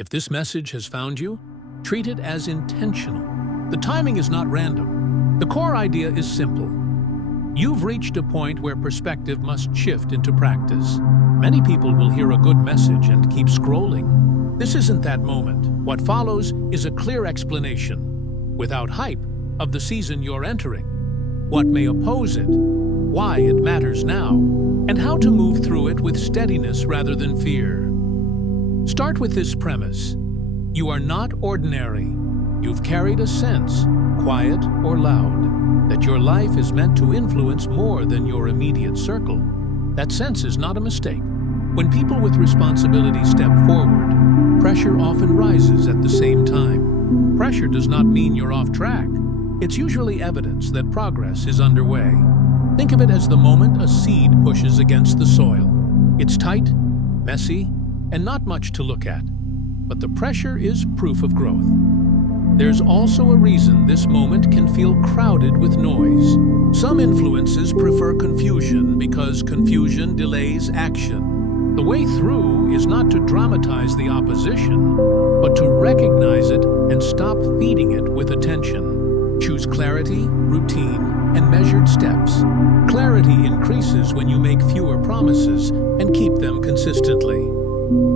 If this message has found you, treat it as intentional. The timing is not random. The core idea is simple. You've reached a point where perspective must shift into practice. Many people will hear a good message and keep scrolling. This isn't that moment. What follows is a clear explanation, without hype, of the season you're entering, what may oppose it, why it matters now, and how to move through it with steadiness rather than fear. Start with this premise. You are not ordinary. You've carried a sense, quiet or loud, that your life is meant to influence more than your immediate circle. That sense is not a mistake. When people with responsibility step forward, pressure often rises at the same time. Pressure does not mean you're off track. It's usually evidence that progress is underway. Think of it as the moment a seed pushes against the soil. It's tight, messy, and not much to look at. But the pressure is proof of growth. There's also a reason this moment can feel crowded with noise. Some influences prefer confusion because confusion delays action. The way through is not to dramatize the opposition, but to recognize it and stop feeding it with attention. Choose clarity, routine, and measured steps. Clarity increases when you make fewer promises and keep them consistently.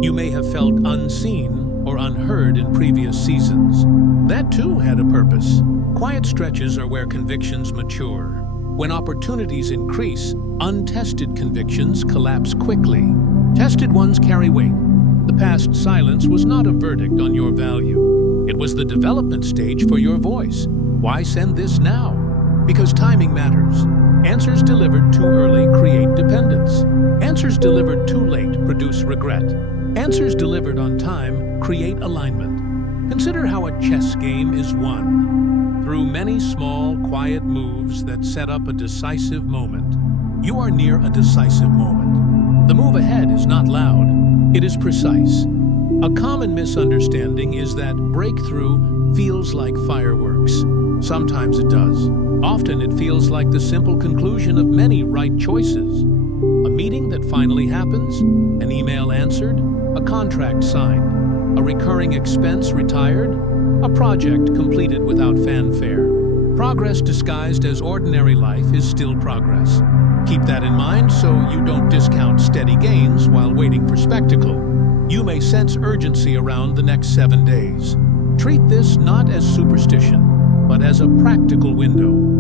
You may have felt unseen or unheard in previous seasons. That too had a purpose. Quiet stretches are where convictions mature. When opportunities increase, untested convictions collapse quickly. Tested ones carry weight. The past silence was not a verdict on your value. It was the development stage for your voice. Why send this now? Because timing matters. Answers delivered too early create dependence. Answers delivered too late produce regret. Answers delivered on time create alignment. Consider how a chess game is won. Through many small, quiet moves that set up a decisive moment. You are near a decisive moment. The move ahead is not loud, it is precise. A common misunderstanding is that breakthrough feels like fireworks. Sometimes it does. Often it feels like the simple conclusion of many right choices. A meeting that finally happens, an email answered, a contract signed, a recurring expense retired, a project completed without fanfare. Progress disguised as ordinary life is still progress. Keep that in mind so you don't discount steady gains while waiting for spectacle. You may sense urgency around the next 7 days. Treat this not as superstition, but as a practical window.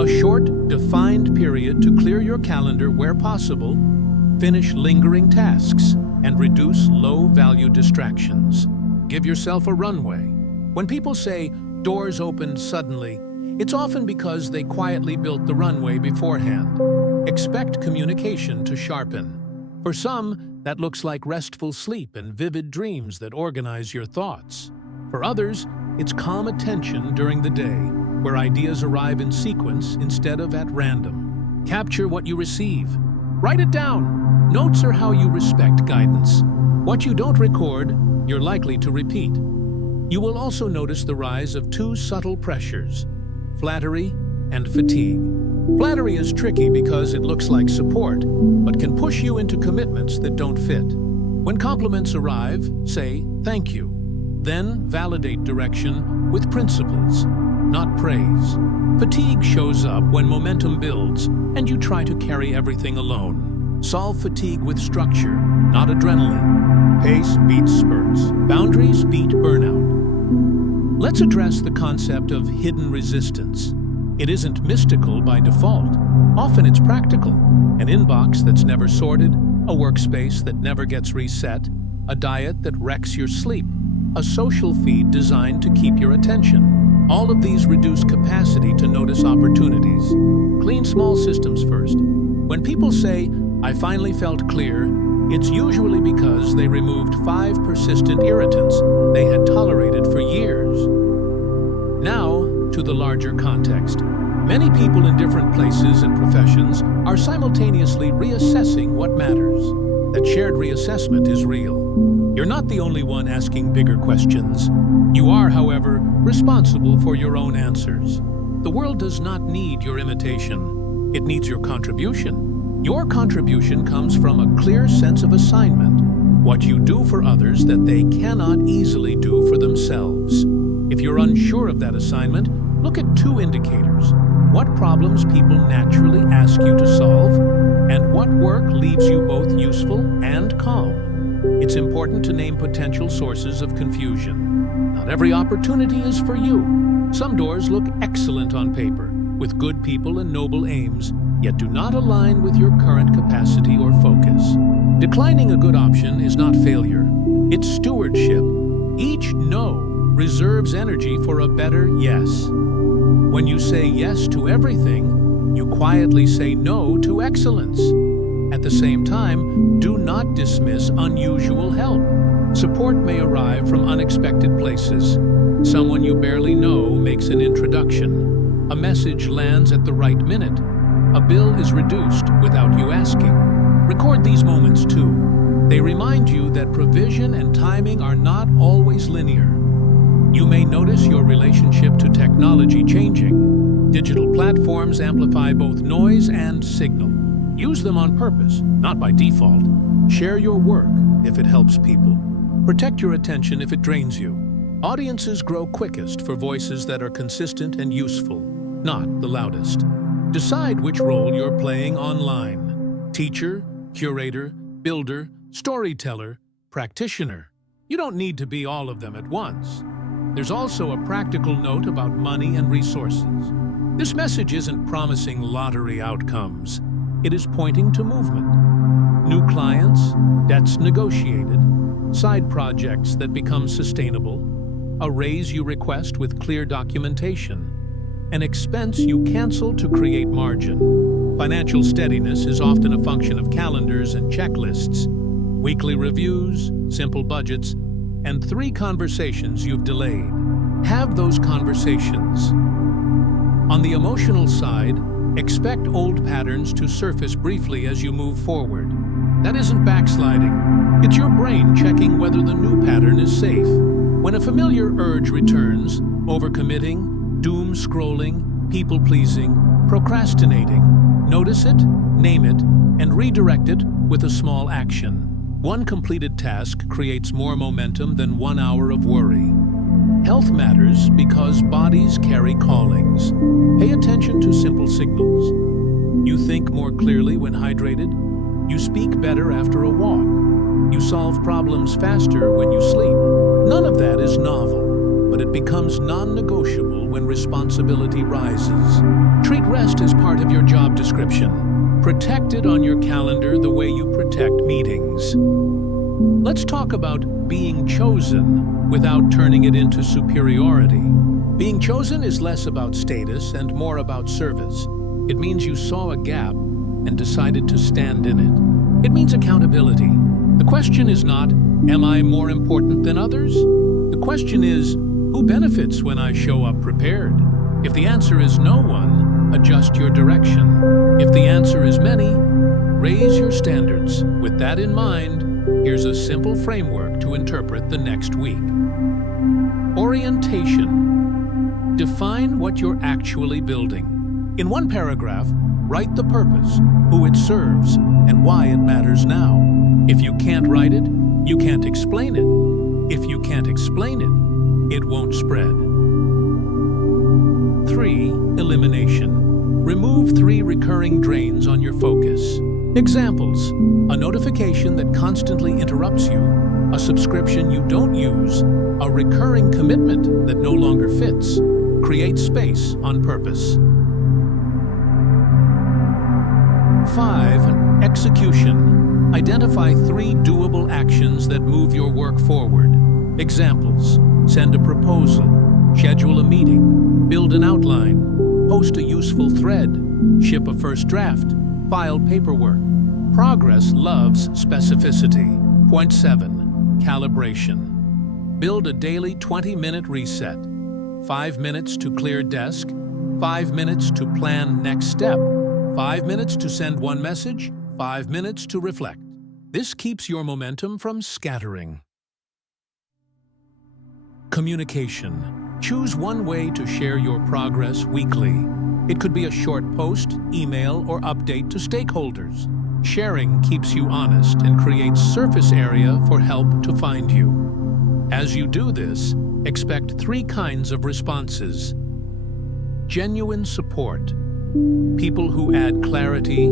A short, defined period to clear your calendar where possible, finish lingering tasks, and reduce low-value distractions. Give yourself a runway. When people say, doors opened suddenly, it's often because they quietly built the runway beforehand. Expect communication to sharpen. For some, that looks like restful sleep and vivid dreams that organize your thoughts. For others, it's calm attention during the day, where ideas arrive in sequence instead of at random. Capture what you receive. Write it down. Notes are how you respect guidance. What you don't record, you're likely to repeat. You will also notice the rise of two subtle pressures, flattery and fatigue. Flattery is tricky because it looks like support, but can push you into commitments that don't fit. When compliments arrive, say thank you. Then validate direction with principles, not praise. Fatigue shows up when momentum builds and you try to carry everything alone. Solve fatigue with structure, not adrenaline. Pace beats spurts. Boundaries beat burnout. Let's address the concept of hidden resistance. It isn't mystical by default. Often it's practical. An inbox that's never sorted, a workspace that never gets reset, a diet that wrecks your sleep, a social feed designed to keep your attention. All of these reduce capacity to notice opportunities. Clean small systems first. When people say, I finally felt clear, it's usually because they removed 5 persistent irritants they had tolerated for years. Now, to the larger context. Many people in different places and professions are simultaneously reassessing what matters. That shared reassessment is real. You're not the only one asking bigger questions. You are, however, responsible for your own answers. The world does not need your imitation. It needs your contribution. Your contribution comes from a clear sense of assignment, what you do for others that they cannot easily do for themselves. If you're unsure of that assignment, look at two indicators: what problems people naturally ask you to solve, and what work leaves you both useful and calm. It's important to name potential sources of confusion. Not every opportunity is for you. Some doors look excellent on paper, with good people and noble aims, yet do not align with your current capacity or focus. Declining a good option is not failure. It's stewardship. Each no reserves energy for a better yes. When you say yes to everything, you quietly say no to excellence. At the same time, do not dismiss unusual help. Support may arrive from unexpected places. Someone you barely know makes an introduction. A message lands at the right minute. A bill is reduced without you asking. Record these moments too. They remind you that provision and timing are not always linear. You may notice your relationship to technology changing. Digital platforms amplify both noise and signal. Use them on purpose, not by default. Share your work if it helps people. Protect your attention if it drains you. Audiences grow quickest for voices that are consistent and useful, not the loudest. Decide which role you're playing online: teacher, curator, builder, storyteller, practitioner. You don't need to be all of them at once. There's also a practical note about money and resources. This message isn't promising lottery outcomes. It is pointing to movement. New clients, debts negotiated, side projects that become sustainable, a raise you request with clear documentation, an expense you cancel to create margin. Financial steadiness is often a function of calendars and checklists, weekly reviews, simple budgets, and 3 conversations you've delayed. Have those conversations. On the emotional side, expect old patterns to surface briefly as you move forward. That isn't backsliding. It's your brain checking whether the new pattern is safe. When a familiar urge returns, overcommitting, doom scrolling, people-pleasing, procrastinating, notice it, name it, and redirect it with a small action. One completed task creates more momentum than 1 hour of worry. Health matters because bodies carry callings. Pay attention to simple signals. You think more clearly when hydrated. You speak better after a walk. You solve problems faster when you sleep. None of that is novel, but it becomes non-negotiable when responsibility rises. Treat rest as part of your job description. Protect it on your calendar the way you protect meetings. Let's talk about being chosen without turning it into superiority. Being chosen is less about status and more about service. It means you saw a gap and decided to stand in it. It means accountability. The question is not, am I more important than others? The question is, who benefits when I show up prepared? If the answer is no one, adjust your direction. If the answer is many, raise your standards. With that in mind, here's a simple framework to interpret the next week. Orientation. Define what you're actually building. In one paragraph, write the purpose, who it serves, and why it matters now. If you can't write it, you can't explain it. If you can't explain it, it won't spread. 3. Elimination. Remove 3 recurring drains on your focus. Examples: a notification that constantly interrupts you, a subscription you don't use, a recurring commitment that no longer fits. Create space on purpose. 5. Execution. Identify 3 doable actions that move your work forward. Examples: send a proposal, schedule a meeting, build an outline, post a useful thread, ship a first draft, file paperwork. Progress loves specificity. Point 7. Calibration. Build a daily 20-minute reset. 5 minutes to clear desk, 5 minutes to plan next step, 5 minutes to send one message, 5 minutes to reflect. This keeps your momentum from scattering. Communication. Choose one way to share your progress weekly. It could be a short post, email, or update to stakeholders. Sharing keeps you honest and creates surface area for help to find you. As you do this, expect 3 kinds of responses. Genuine support. People who add clarity,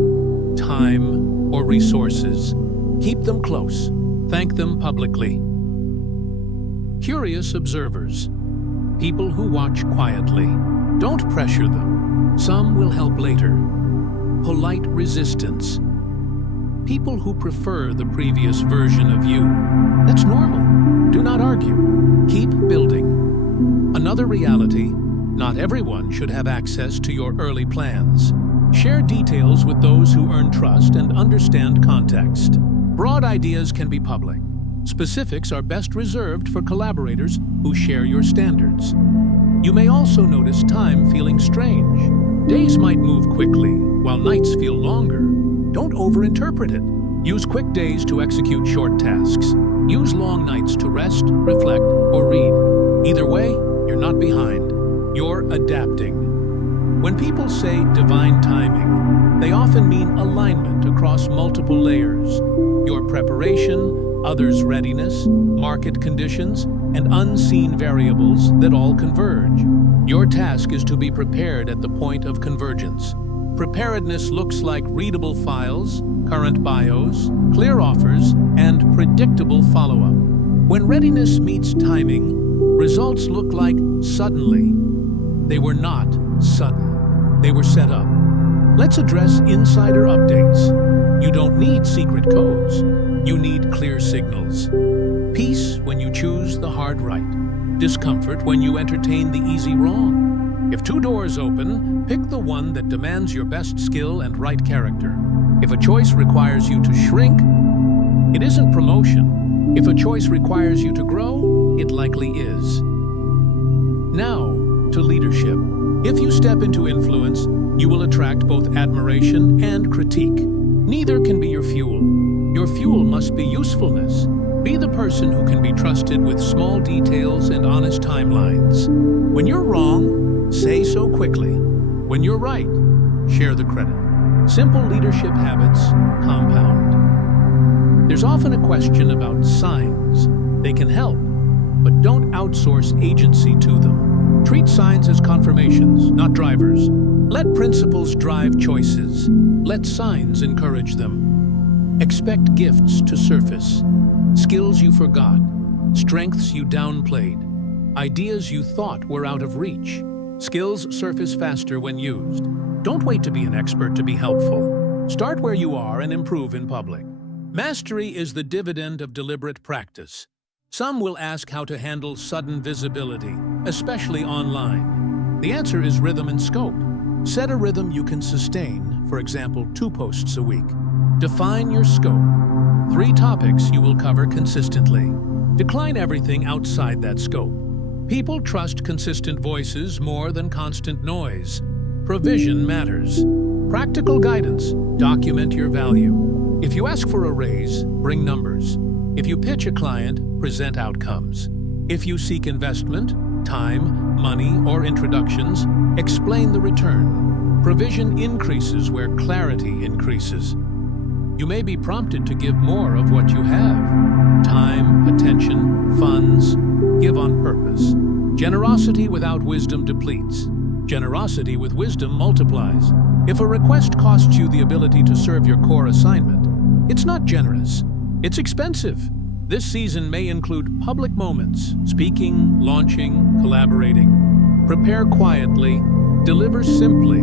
time, or resources. Keep them close. Thank them publicly. Curious observers. People who watch quietly. Don't pressure them. Some will help later. Polite resistance. People who prefer the previous version of you. That's normal. Do not argue. Keep building. Another reality, not everyone should have access to your early plans. Share details with those who earn trust and understand context. Broad ideas can be public. Specifics are best reserved for collaborators who share your standards. You may also notice time feeling strange. Days might move quickly, while nights feel longer. Don't overinterpret it. Use quick days to execute short tasks. Use long nights to rest, reflect, or read. Either way, you're not behind. You're adapting. When people say divine timing, they often mean alignment across multiple layers. Your preparation, others' readiness, market conditions, and unseen variables that all converge. Your task is to be prepared at the point of convergence. Preparedness looks like readable files, current bios, clear offers, and predictable follow-up. When readiness meets timing, results look like suddenly. They were not sudden. They were set up. Let's address insider updates. You don't need secret codes. You need clear signals. Peace when you choose the hard right. Discomfort when you entertain the easy wrong. If 2 doors open, pick the one that demands your best skill and right character. If a choice requires you to shrink, it isn't promotion. If a choice requires you to grow, it likely is. Now, to leadership. If you step into influence, you will attract both admiration and critique. Neither can be your fuel. Your fuel must be usefulness. Be the person who can be trusted with small details and honest timelines. When you're wrong, say so quickly. When you're right, share the credit. Simple leadership habits compound. There's often a question about signs. They can help, but don't outsource agency to them. Treat signs as confirmations, not drivers. Let principles drive choices. Let signs encourage them. Expect gifts to surface. Skills you forgot, strengths you downplayed, ideas you thought were out of reach. Skills surface faster when used. Don't wait to be an expert to be helpful. Start where you are and improve in public. Mastery is the dividend of deliberate practice. Some will ask how to handle sudden visibility, especially online. The answer is rhythm and scope. Set a rhythm you can sustain, for example, 2 posts a week. Define your scope. 3 topics you will cover consistently. Decline everything outside that scope. People trust consistent voices more than constant noise. Provision matters. Practical guidance. Document your value. If you ask for a raise, bring numbers. If you pitch a client, present outcomes. If you seek investment, time, money, or introductions, explain the return. Provision increases where clarity increases. You may be prompted to give more of what you have. Time, attention, funds. Give on purpose. Generosity without wisdom depletes. Generosity with wisdom multiplies. If a request costs you the ability to serve your core assignment, it's not generous. It's expensive. This season may include public moments, speaking, launching, collaborating. Prepare quietly, deliver simply,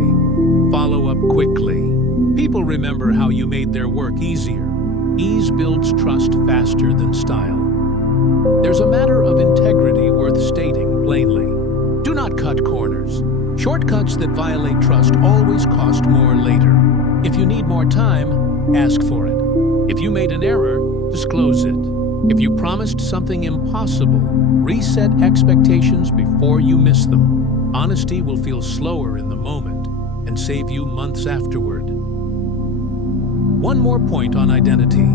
follow up quickly. People remember how you made their work easier. Ease builds trust faster than style. There's a matter of integrity worth stating plainly. Do not cut corners. Shortcuts that violate trust always cost more later. If you need more time, ask for it. If you made an error, disclose it. If you promised something impossible, reset expectations before you miss them. Honesty will feel slower in the moment and save you months afterward. One more point on identity.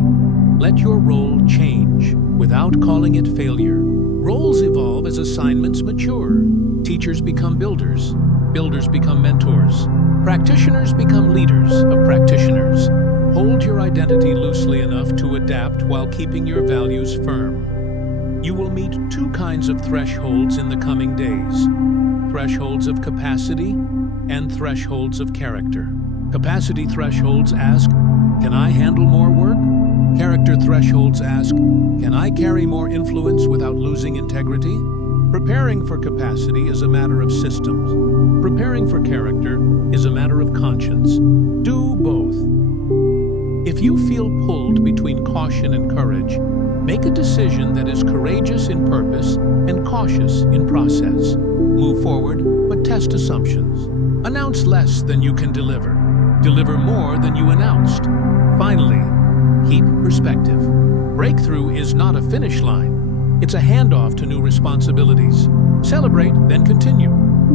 Let your role change without calling it failure. Roles evolve as assignments mature. Teachers become builders. Builders become mentors. Practitioners become leaders of practitioners. Hold your identity loosely enough to adapt while keeping your values firm. You will meet two kinds of thresholds in the coming days: thresholds of capacity and thresholds of character. Capacity thresholds ask, can I handle more work? Character thresholds ask, can I carry more influence without losing integrity? Preparing for capacity is a matter of systems. Preparing for character is a matter of conscience. Do both. If you feel pulled between caution and courage, make a decision that is courageous in purpose and cautious in process. Move forward, but test assumptions. Announce less than you can deliver. Deliver more than you announced. Finally, keep perspective. Breakthrough is not a finish line. It's a handoff to new responsibilities. Celebrate, then continue.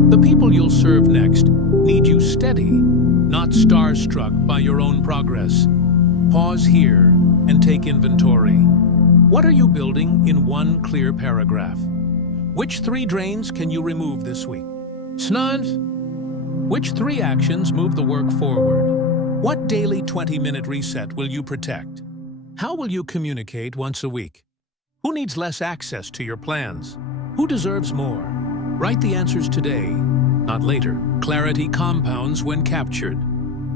The people you'll serve next need you steady, not starstruck by your own progress. Pause here and take inventory. What are you building in one clear paragraph? Which 3 drains can you remove this week? Snunf. Which 3 actions move the work forward? What daily 20-minute reset will you protect? How will you communicate once a week? Who needs less access to your plans? Who deserves more? Write the answers today, not later. Clarity compounds when captured.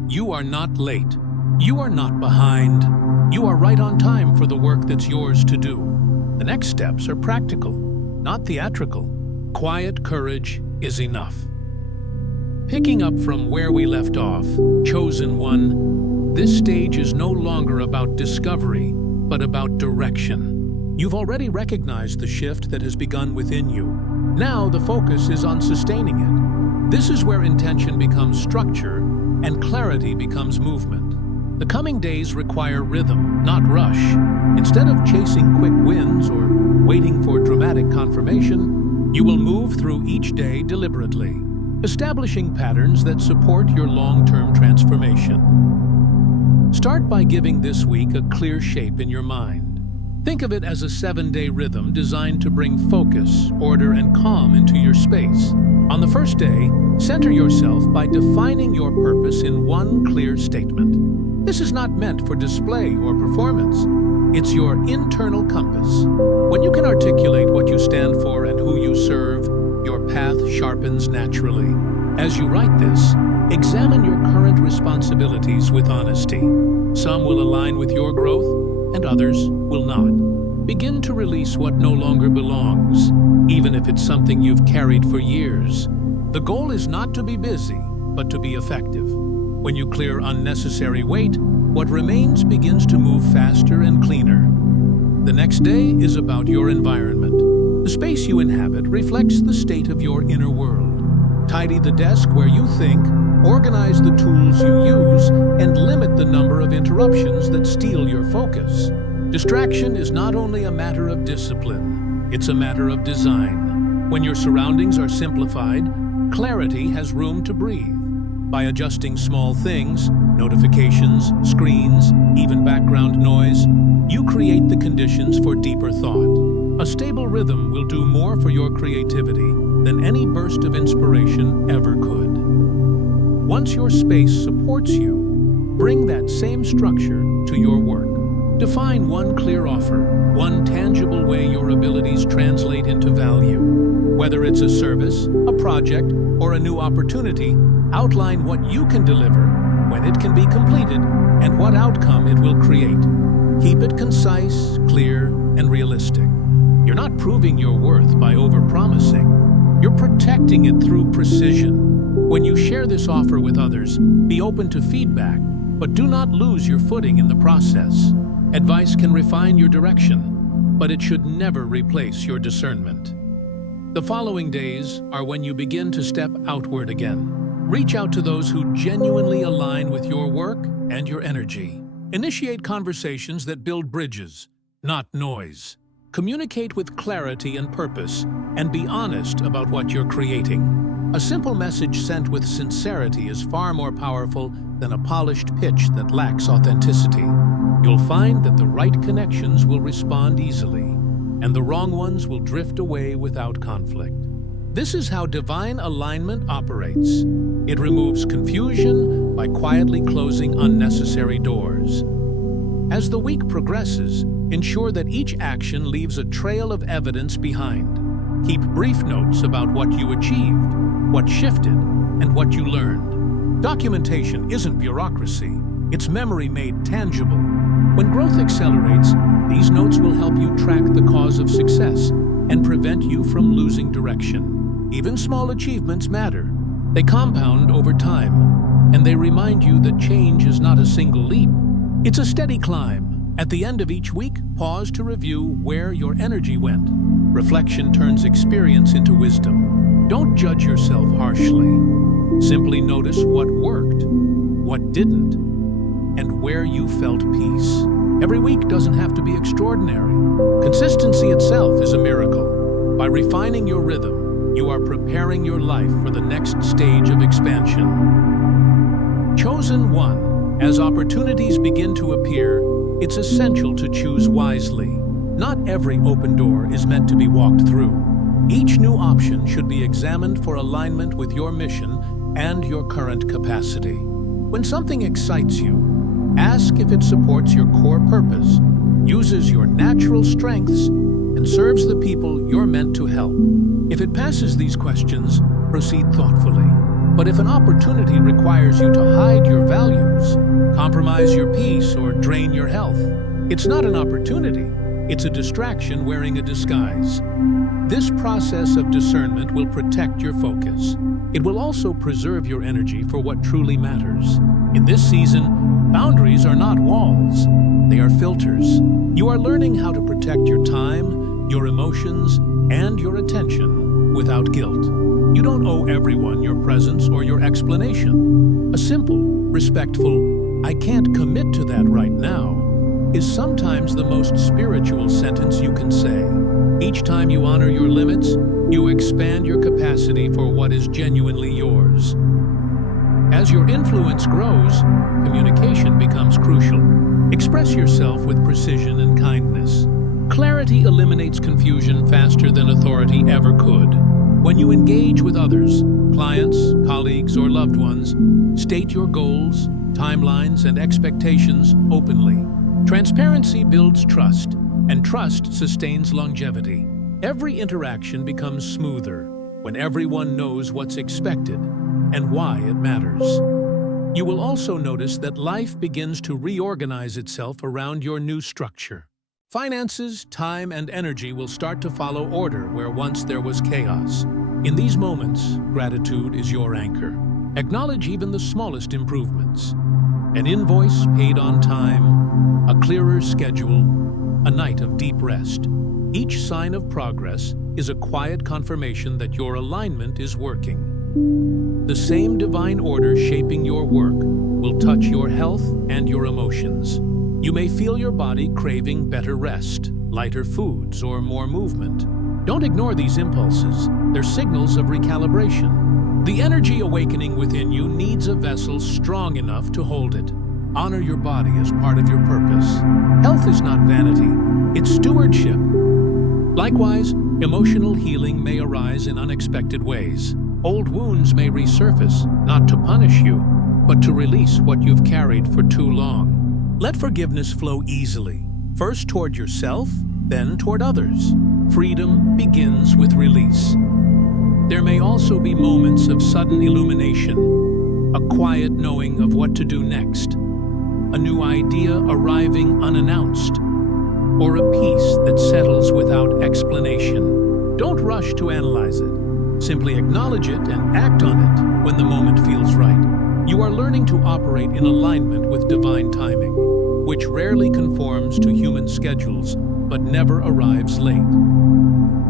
You are not late. You are not behind. You are right on time for the work that's yours to do. The next steps are practical, not theatrical. Quiet courage is enough. Picking up from where we left off, Chosen One, this stage is no longer about discovery, but about direction. You've already recognized the shift that has begun within you. Now the focus is on sustaining it. This is where intention becomes structure and clarity becomes movement. The coming days require rhythm, not rush. Instead of chasing quick wins or waiting for dramatic confirmation, you will move through each day deliberately, establishing patterns that support your long-term transformation. Start by giving this week a clear shape in your mind. Think of it as a 7-day rhythm designed to bring focus, order, and calm into your space. On the first day, center yourself by defining your purpose in one clear statement. This is not meant for display or performance. It's your internal compass. When you can articulate what you stand for and who you serve, your path sharpens naturally. As you write this, examine your current responsibilities with honesty. Some will align with your growth, and others will not. Begin to release what no longer belongs, even if it's something you've carried for years. The goal is not to be busy, but to be effective. When you clear unnecessary weight, what remains begins to move faster and cleaner. The next day is about your environment. The space you inhabit reflects the state of your inner world. Tidy the desk where you think, organize the tools you use, and limit the number of interruptions that steal your focus. Distraction is not only a matter of discipline, it's a matter of design. When your surroundings are simplified, clarity has room to breathe. By adjusting small things, notifications, screens, even background noise, you create the conditions for deeper thought. A stable rhythm will do more for your creativity than any burst of inspiration ever could. Once your space supports you, bring that same structure to your work. Define one clear offer, one tangible way your abilities translate into value. Whether it's a service, a project, or a new opportunity, outline what you can deliver, when it can be completed, and what outcome it will create. Keep it concise, clear, and realistic. You're not proving your worth by overpromising. You're protecting it through precision. When you share this offer with others, be open to feedback, but do not lose your footing in the process. Advice can refine your direction, but it should never replace your discernment. The following days are when you begin to step outward again. Reach out to those who genuinely align with your work and your energy. Initiate conversations that build bridges, not noise. Communicate with clarity and purpose, and be honest about what you're creating. A simple message sent with sincerity is far more powerful than a polished pitch that lacks authenticity. You'll find that the right connections will respond easily, and the wrong ones will drift away without conflict. This is how divine alignment operates. It removes confusion, by quietly closing unnecessary doors. As the week progresses, ensure that each action leaves a trail of evidence behind. Keep brief notes about what you achieved, what shifted, and what you learned. Documentation isn't bureaucracy, it's memory made tangible. When growth accelerates, these notes will help you track the cause of success and prevent you from losing direction. Even small achievements matter. They compound over time, and they remind you that change is not a single leap. It's a steady climb. At the end of each week, pause to review where your energy went. Reflection turns experience into wisdom. Don't judge yourself harshly. Simply notice what worked, what didn't, and where you felt peace. Every week doesn't have to be extraordinary. Consistency itself is a miracle. By refining your rhythm, you are preparing your life for the next stage of expansion. Chosen one. As opportunities begin to appear, it's essential to choose wisely. Not every open door is meant to be walked through. Each new option should be examined for alignment with your mission and your current capacity. When something excites you, ask if it supports your core purpose, uses your natural strengths, and serves the people you're meant to help. If it passes these questions, proceed thoughtfully. But if an opportunity requires you to hide your values, compromise your peace, or drain your health, it's not an opportunity. It's a distraction wearing a disguise. This process of discernment will protect your focus. It will also preserve your energy for what truly matters. In this season, boundaries are not walls. They are filters. You are learning how to protect your time, your emotions, and your attention without guilt. You don't owe everyone your presence or your explanation. A simple, respectful, "I can't commit to that right now," is sometimes the most spiritual sentence you can say. Each time you honor your limits, you expand your capacity for what is genuinely yours. As your influence grows, communication becomes crucial. Express yourself with precision and kindness. Clarity eliminates confusion faster than authority ever could. When you engage with others, clients, colleagues, or loved ones, state your goals, timelines, and expectations openly. Transparency builds trust, and trust sustains longevity. Every interaction becomes smoother when everyone knows what's expected and why it matters. You will also notice that life begins to reorganize itself around your new structure. Finances, time, and energy will start to follow order where once there was chaos. In these moments, gratitude is your anchor. Acknowledge even the smallest improvements. An invoice paid on time, a clearer schedule, a night of deep rest. Each sign of progress is a quiet confirmation that your alignment is working. The same divine order shaping your work will touch your health and your emotions. You may feel your body craving better rest, lighter foods, or more movement. Don't ignore these impulses. They're signals of recalibration. The energy awakening within you needs a vessel strong enough to hold it. Honor your body as part of your purpose. Health is not vanity, it's stewardship. Likewise, emotional healing may arise in unexpected ways. Old wounds may resurface, not to punish you, but to release what you've carried for too long. Let forgiveness flow easily, first toward yourself, then toward others. Freedom begins with release. There may also be moments of sudden illumination, a quiet knowing of what to do next, a new idea arriving unannounced, or a peace that settles without explanation. Don't rush to analyze it. Simply acknowledge it and act on it when the moment feels right. You are learning to operate in alignment with divine timing, which rarely conforms to human schedules but never arrives late.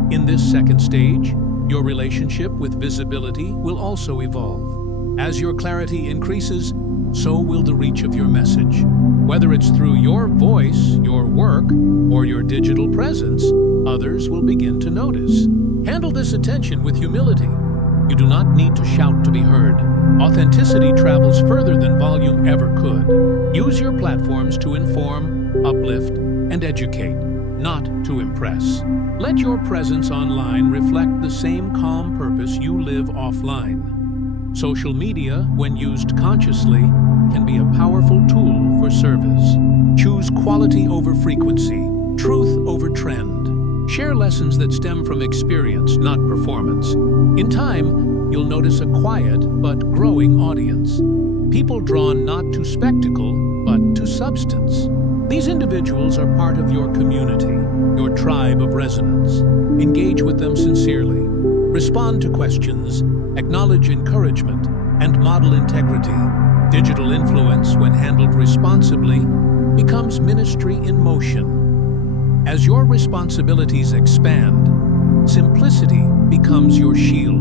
In this second stage, your relationship with visibility will also evolve. As your clarity increases, so will the reach of your message. Whether it's through your voice, your work, or your digital presence, others will begin to notice. Handle this attention with humility. You do not need to shout to be heard. Authenticity travels further than volume ever could. Use your platforms to inform, uplift, and educate, not to impress. Let your presence online reflect the same calm purpose you live offline. Social media, when used consciously, can be a powerful tool for service. Choose quality over frequency, truth over trend. Share lessons that stem from experience, not performance. In time, you'll notice a quiet but growing audience. People drawn not to spectacle, but to substance. These individuals are part of your community, your tribe of resonance. Engage with them sincerely. Respond to questions, acknowledge encouragement, and model integrity. Digital influence, when handled responsibly, becomes ministry in motion. As your responsibilities expand, simplicity becomes your shield.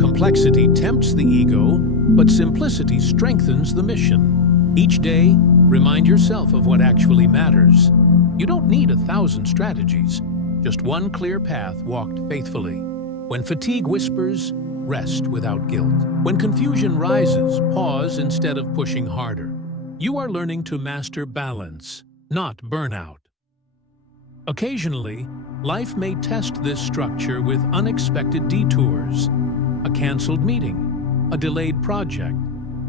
Complexity tempts the ego, but simplicity strengthens the mission. Each day, remind yourself of what actually matters. You don't need 1,000 strategies, just one clear path walked faithfully. When fatigue whispers, rest without guilt. When confusion rises, pause instead of pushing harder. You are learning to master balance, not burnout. Occasionally, life may test this structure with unexpected detours. A canceled meeting, a delayed project,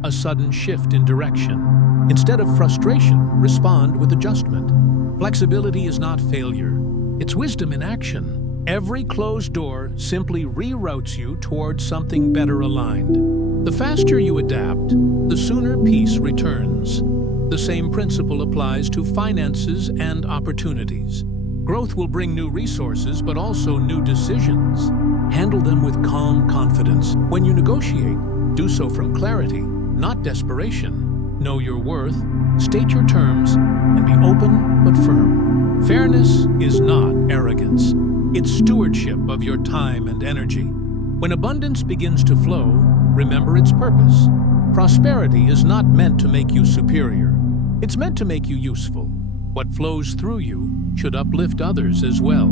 a sudden shift in direction. Instead of frustration, respond with adjustment. Flexibility is not failure, it's wisdom in action. Every closed door simply reroutes you towards something better aligned. The faster you adapt, the sooner peace returns. The same principle applies to finances and opportunities. Growth will bring new resources, but also new decisions. Handle them with calm confidence. When you negotiate, do so from clarity, not desperation. Know your worth, state your terms, and be open but firm. Fairness is not arrogance. It's stewardship of your time and energy. When abundance begins to flow, remember its purpose. Prosperity is not meant to make you superior. It's meant to make you useful. What flows through you should uplift others as well.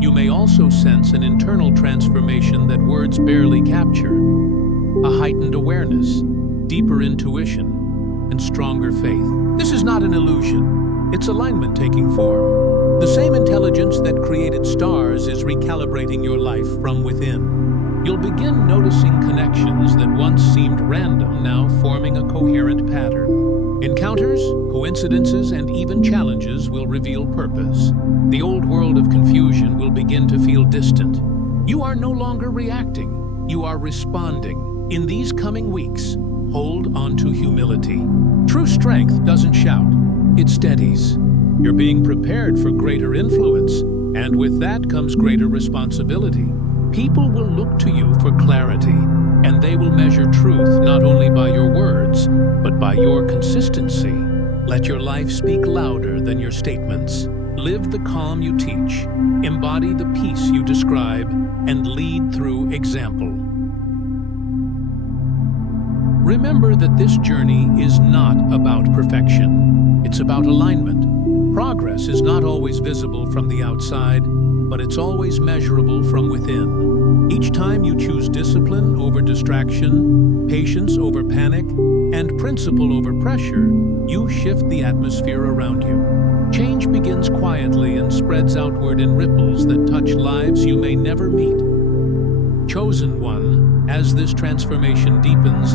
You may also sense an internal transformation that words barely capture. A heightened awareness, deeper intuition, and stronger faith. This is not an illusion. It's alignment taking form. The same intelligence that created stars is recalibrating your life from within. You'll begin noticing connections that once seemed random now forming a coherent pattern. Encounters, coincidences, and even challenges will reveal purpose. The old world of confusion will begin to feel distant. You are no longer reacting, you are responding. In these coming weeks, hold on to humility. True strength doesn't shout, it steadies. You're being prepared for greater influence, and with that comes greater responsibility. People will look to you for clarity, and they will measure truth not only by your words, but by your consistency. Let your life speak louder than your statements. Live the calm you teach, embody the peace you describe, and lead through example. Remember that this journey is not about perfection. It's about alignment. Progress is not always visible from the outside, but it's always measurable from within. Each time you choose discipline over distraction, patience over panic, and principle over pressure, you shift the atmosphere around you. Change begins quietly and spreads outward in ripples that touch lives you may never meet. Chosen one, as this transformation deepens,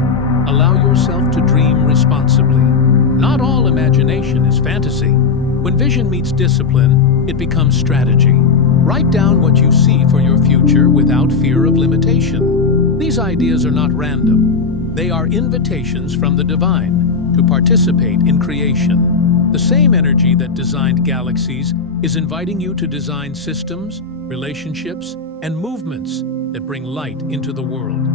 allow yourself to dream responsibly. Not all imagination is fantasy. When vision meets discipline, it becomes strategy. Write down what you see for your future without fear of limitation. These ideas are not random. They are invitations from the divine to participate in creation. The same energy that designed galaxies is inviting you to design systems, relationships, and movements that bring light into the world.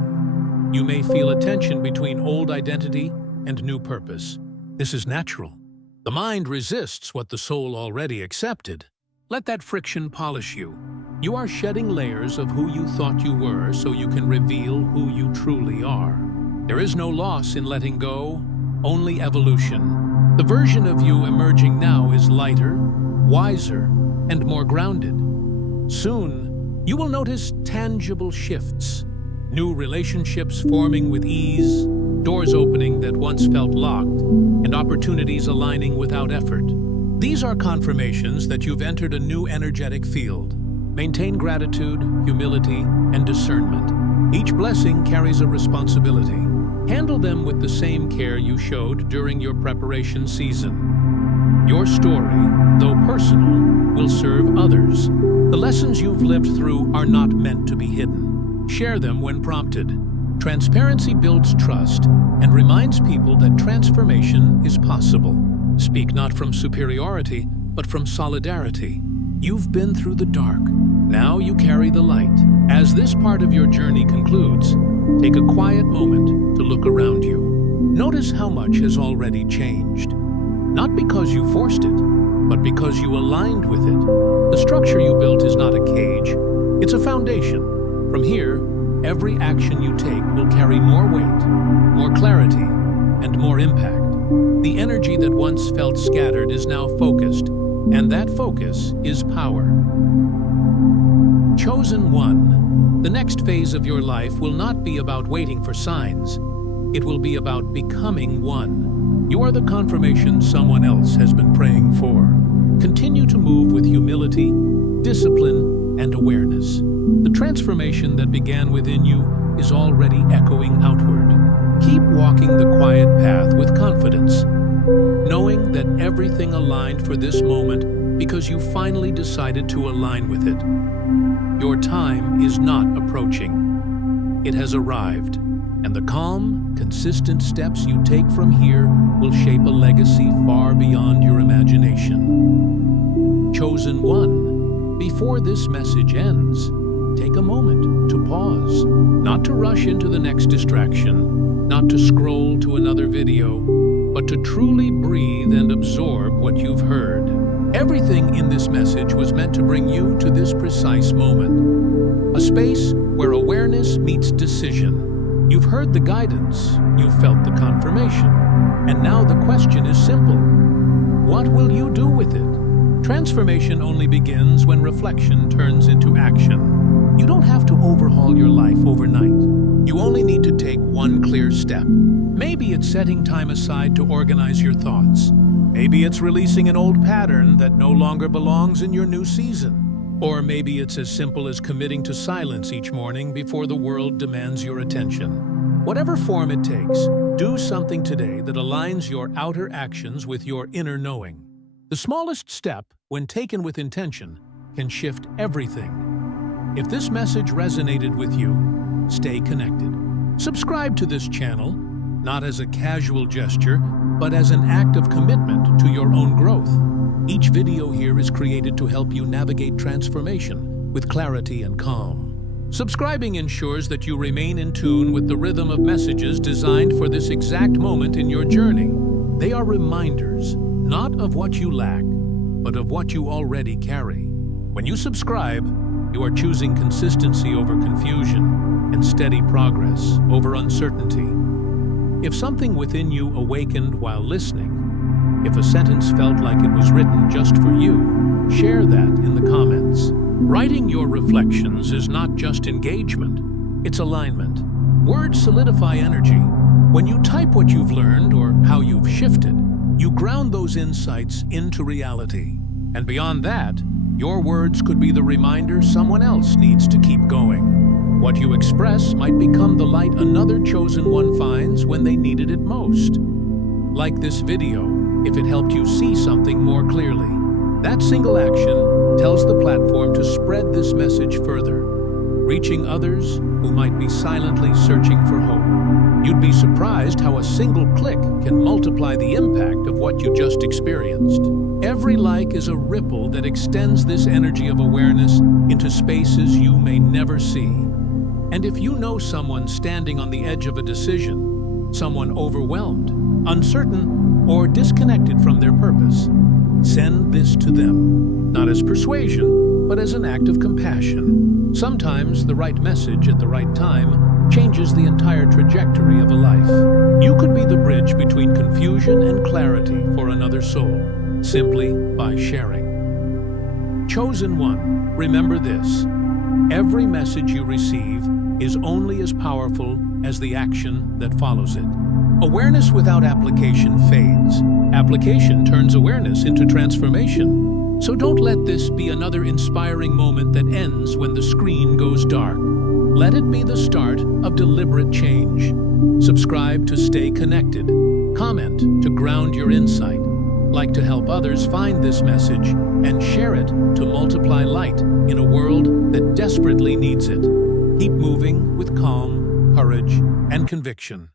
You may feel a tension between old identity and new purpose. This is natural. The mind resists what the soul already accepted. Let that friction polish you. You are shedding layers of who you thought you were so you can reveal who you truly are. There is no loss in letting go, only evolution. The version of you emerging now is lighter, wiser, and more grounded. Soon, you will notice tangible shifts, new relationships forming with ease, doors opening that once felt locked, and opportunities aligning without effort. These are confirmations that you've entered a new energetic field. Maintain gratitude, humility, and discernment. Each blessing carries a responsibility. Handle them with the same care you showed during your preparation season. Your story, though personal, will serve others. The lessons you've lived through are not meant to be hidden. Share them when prompted. Transparency builds trust and reminds people that transformation is possible. Speak not from superiority, but from solidarity. You've been through the dark. Now you carry the light. As this part of your journey concludes, take a quiet moment to look around you. Notice how much has already changed. Not because you forced it, but because you aligned with it. The structure you built is not a cage, it's a foundation. From here, every action you take will carry more weight, more clarity, and more impact. The energy that once felt scattered is now focused, and that focus is power. Chosen one, the next phase of your life will not be about waiting for signs. It will be about becoming one. You are the confirmation someone else has been praying for. Continue to move with humility, discipline, and awareness. The transformation that began within you is already echoing outward. Keep walking the quiet path with confidence, knowing that everything aligned for this moment because you finally decided to align with it. Your time is not approaching. It has arrived, and the calm, consistent steps you take from here will shape a legacy far beyond your imagination. Chosen one, before this message ends, take a moment to pause, not to rush into the next distraction, not to scroll to another video, but to truly breathe and absorb what you've heard. Everything in this message was meant to bring you to this precise moment, a space where awareness meets decision. You've heard the guidance, you've felt the confirmation, and now the question is simple. What will you do with it? Transformation only begins when reflection turns into action. You don't have to overhaul your life overnight. You only need to take one clear step. Maybe it's setting time aside to organize your thoughts. Maybe it's releasing an old pattern that no longer belongs in your new season. Or maybe it's as simple as committing to silence each morning before the world demands your attention. Whatever form it takes, do something today that aligns your outer actions with your inner knowing. The smallest step, when taken with intention, can shift everything. If this message resonated with you, stay connected. Subscribe to this channel, not as a casual gesture, but as an act of commitment to your own growth. Each video here is created to help you navigate transformation with clarity and calm. Subscribing ensures that you remain in tune with the rhythm of messages designed for this exact moment in your journey. They are reminders, not of what you lack, but of what you already carry. When you subscribe, you are choosing consistency over confusion and steady progress over uncertainty. If something within you awakened while listening, if a sentence felt like it was written just for you, share that in the comments. Writing your reflections is not just engagement, it's alignment. Words solidify energy. When you type what you've learned or how you've shifted, you ground those insights into reality. And beyond that, your words could be the reminder someone else needs to keep going. What you express might become the light another chosen one finds when they needed it most. Like this video, if it helped you see something more clearly. That single action tells the platform to spread this message further, reaching others who might be silently searching for hope. You'd be surprised how a single click can multiply the impact of what you just experienced. Every like is a ripple that extends this energy of awareness into spaces you may never see. And if you know someone standing on the edge of a decision, someone overwhelmed, uncertain, or disconnected from their purpose, send this to them, not as persuasion, but as an act of compassion. Sometimes the right message at the right time changes the entire trajectory of a life. You could be the bridge between confusion and clarity for another soul, simply by sharing. Chosen one, remember this. Every message you receive is only as powerful as the action that follows it. Awareness without application fades. Application turns awareness into transformation. So don't let this be another inspiring moment that ends when the screen goes dark. Let it be the start of deliberate change. Subscribe to stay connected. Comment to ground your insight. Like to help others find this message and share it to multiply light in a world that desperately needs it. Keep moving with calm, courage, and conviction.